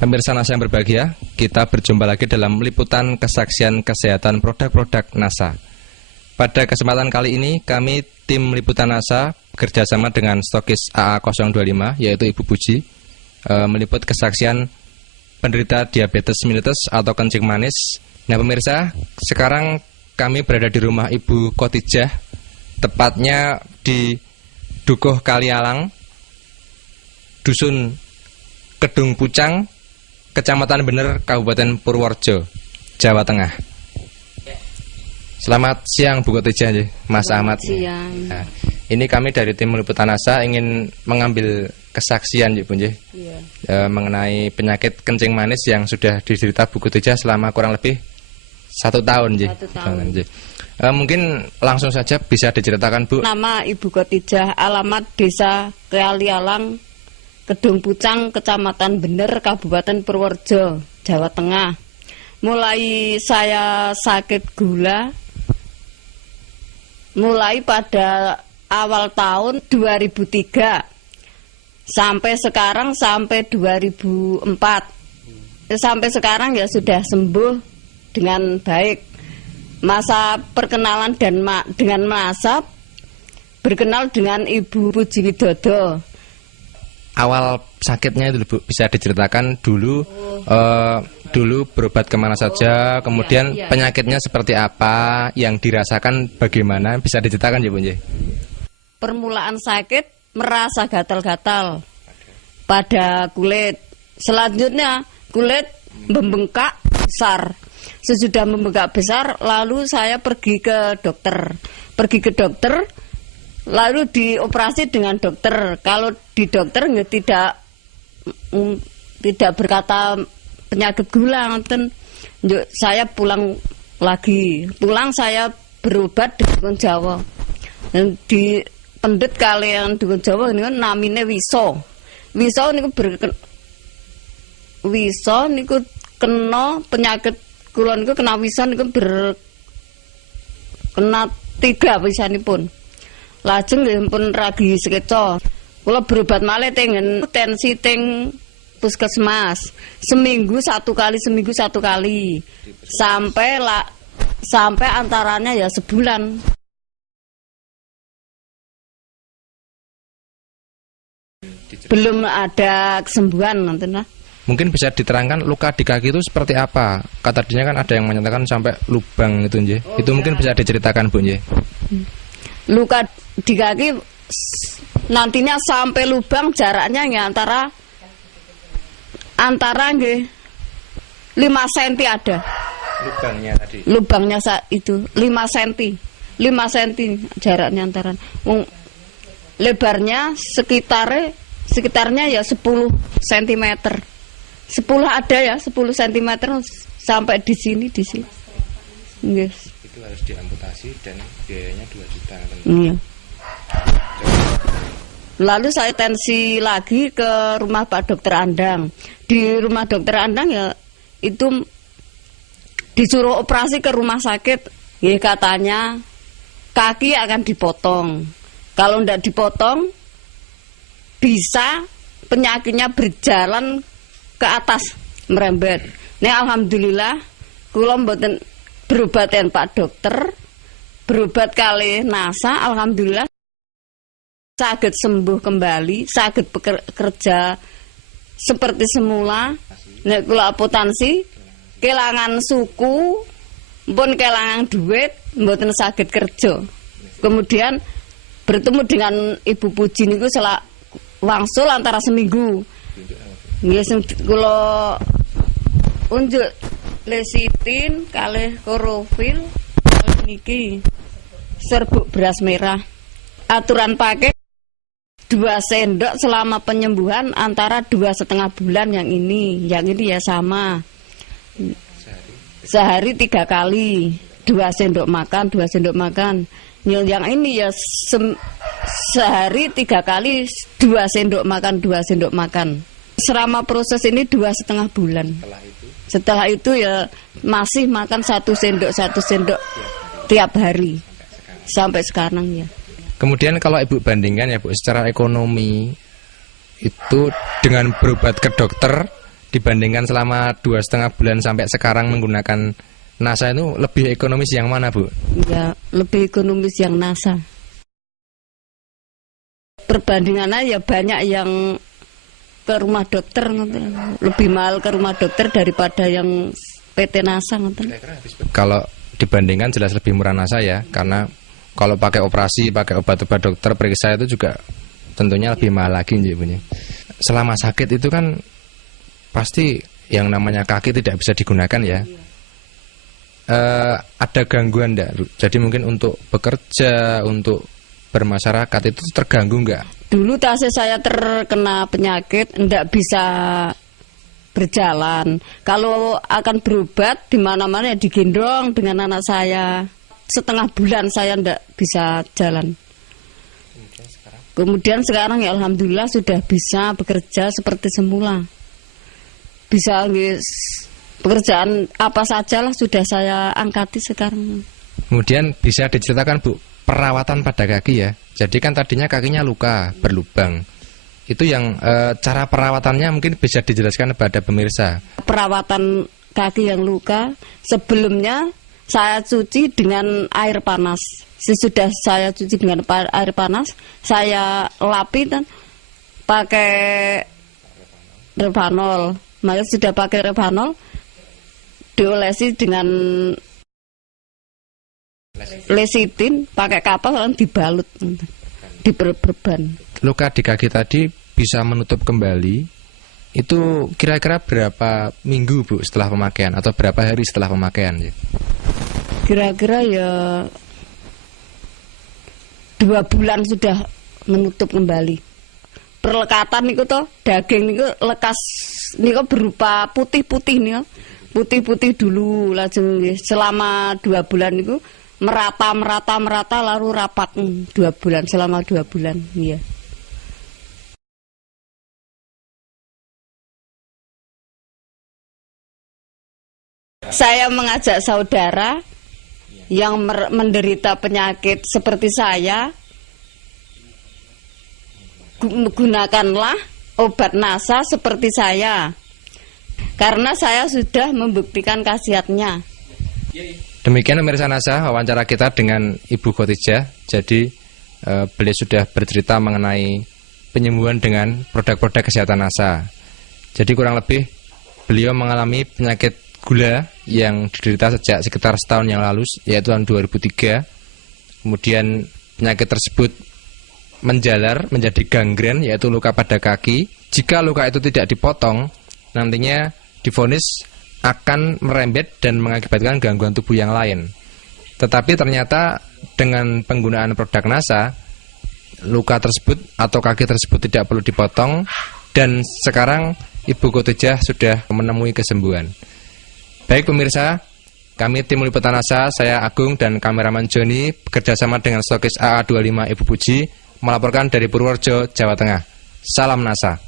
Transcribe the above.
Pemirsa NASA yang berbahagia, kita berjumpa lagi dalam liputan kesaksian kesehatan produk-produk NASA. Pada kesempatan kali ini, kami tim liputan NASA bekerjasama dengan stokis AA025, yaitu Ibu Puji, meliput kesaksian penderita diabetes mellitus atau kencing manis. Nah pemirsa, sekarang kami berada di rumah Ibu Khotijah, tepatnya di Dukuh Kalialang, Dusun Kedung Pucang, Kecamatan Bener, Kabupaten Purworejo, Jawa Tengah. Selamat siang Bu Khotijah, Mas Ahmad. Siang. Nah, ini kami dari tim liputan NASA ingin mengambil kesaksian Bu mengenai penyakit kencing manis yang sudah diderita Bu Khotijah selama kurang lebih 1 tahun. 1 tahun. Mungkin langsung saja bisa diceritakan Bu. Nama Ibu Khotijah, alamat Desa Kalialang, Kedung Pucang, Kecamatan Bener, Kabupaten Purworejo, Jawa Tengah. Mulai saya sakit gula mulai pada awal tahun 2003 sampai sekarang, sampai 2004. Sampai sekarang ya sudah sembuh dengan baik. Masa perkenalan dan dengan masa berkenal dengan Ibu Puji Widodo. Awal sakitnya itu Bu, bisa diceritakan dulu dulu berobat kemana saja, kemudian penyakitnya seperti apa, yang dirasakan bagaimana, bisa diceritakan Bu? Permulaan sakit merasa gatal-gatal pada kulit. Selanjutnya kulit membengkak besar. Sesudah membengkak besar, lalu saya pergi ke dokter. Lalu dioperasi dengan dokter. Kalau di dokter tidak berkata penyakit gula, saya pulang lagi. Pulang saya berobat di Dukun Jawa. Dan di pendet kalian Dukun Jawa ini namine Wiso. Wiso niku kena penyakit kula niku kena Wiso niku kena 3 wisanipun. Lajeng nggih pun ragi sekeca. Kula berobat malih tengen tensi teng puskesmas. Seminggu satu kali. Sampai antaranya ya sebulan. Belum ada kesembuhan nantinya. Mungkin bisa diterangkan luka di kaki itu seperti apa? Tadinya kan ada yang menyatakan sampai lubang itu, nggih. Itu mungkin bisa diceritakan, Bu, nggih. Luka di kaki nantinya sampai lubang jaraknya ya antara nggih 5 cm ada. Lubangnya tadi. Lubangnya itu 5 cm. 5 cm jaraknya antara. Lebarnya sekitarnya ya 10 cm. 10 ada ya, 10 cm sampai di sini. Yes. Itu harus diamputasi dan biayanya 2 juta. Iya. Lalu saya tensi lagi ke rumah Pak Dokter Andang. Di rumah Dokter Andang ya itu disuruh operasi ke rumah sakit. Ya katanya kaki akan dipotong. Kalau tidak dipotong bisa penyakitnya berjalan ke atas merembet. Nah alhamdulillah kula mboten berobaten Pak Dokter, berobat kali NASA, alhamdulillah saged sembuh kembali, saged bekerja seperti semula. Nek kula apotansi kelangan suku, pun kelangan duit, mboten saged kerja. Kemudian bertemu dengan Ibu Puji niku wangsul antara seminggu. Nggih kula unjuk lesitin kalih klorofil niki serbuk beras merah. Aturan pakai 2 sendok selama penyembuhan antara 2,5 bulan yang ini ya sama. Sehari 3 kali, 2 sendok makan. Yang ini ya sehari 3 kali, 2 sendok makan. Selama proses ini 2,5 bulan. Setelah itu ya masih makan 1 sendok tiap hari sampai sekarang ya. Kemudian kalau Ibu bandingkan ya Bu, secara ekonomi itu dengan berobat ke dokter dibandingkan selama 2,5 bulan sampai sekarang menggunakan NASA itu lebih ekonomis yang mana, Bu? Ya, lebih ekonomis yang NASA. Perbandingannya ya banyak yang ke rumah dokter, lebih mahal ke rumah dokter daripada yang PT NASA. Kalau dibandingkan jelas lebih murah NASA ya, karena kalau pakai operasi, pakai obat-obat dokter periksa itu juga tentunya lebih mahal lagi, Bu. Selama sakit itu kan pasti yang namanya kaki tidak bisa digunakan ya. Ada gangguan enggak? Jadi mungkin untuk bekerja, untuk bermasyarakat itu terganggu enggak? Dulu saya terkena penyakit, enggak bisa berjalan. Kalau akan berobat di mana-mana ya digendong dengan anak saya. Setengah bulan saya enggak bisa jalan. Kemudian sekarang ya alhamdulillah sudah bisa bekerja seperti semula. Bisa pekerjaan apa sajalah sudah saya angkati sekarang. Kemudian bisa diceritakan, Bu, perawatan pada kaki ya. Jadi kan tadinya kakinya luka, berlubang. Itu yang cara perawatannya mungkin bisa dijelaskan kepada pemirsa. Perawatan kaki yang luka sebelumnya saya cuci dengan air panas. Sesudah saya cuci dengan air panas, saya lapi dan pakai Revanol. Maka sudah pakai Revanol, diolesi dengan lesitin, pakai kapal lalu dibalut, diperban. Luka di kaki tadi bisa menutup kembali. Itu kira-kira berapa minggu, Bu, setelah pemakaian atau berapa hari setelah pemakaian? Kira-kira ya 2 bulan sudah menutup kembali. Perlekatan niku toh daging niku lekas niku berupa putih-putih niku. Putih-putih dulu lajeng selama 2 bulan niku merata lalu rapat 2 bulan selama 2 bulan iya. Saya mengajak saudara yang menderita penyakit seperti saya, gunakanlah obat NASA seperti saya, karena saya sudah membuktikan khasiatnya. Demikian pemirsa NASA, wawancara kita dengan Ibu Khotijah. Jadi beliau sudah bercerita mengenai penyembuhan dengan produk-produk kesehatan NASA. Jadi kurang lebih beliau mengalami penyakit gula yang diderita sejak sekitar setahun yang lalu, yaitu tahun 2003. Kemudian penyakit tersebut menjalar menjadi gangren, yaitu luka pada kaki. Jika luka itu tidak dipotong, nantinya divonis akan merembet dan mengakibatkan gangguan tubuh yang lain. Tetapi ternyata dengan penggunaan produk NASA, luka tersebut atau kaki tersebut tidak perlu dipotong, dan sekarang Ibu Khotijah sudah menemui kesembuhan. Baik pemirsa, kami tim liputan NASA, saya Agung dan kameraman Joni bekerjasama dengan stokis AA25 Ibu Puji melaporkan dari Purworejo, Jawa Tengah. Salam NASA.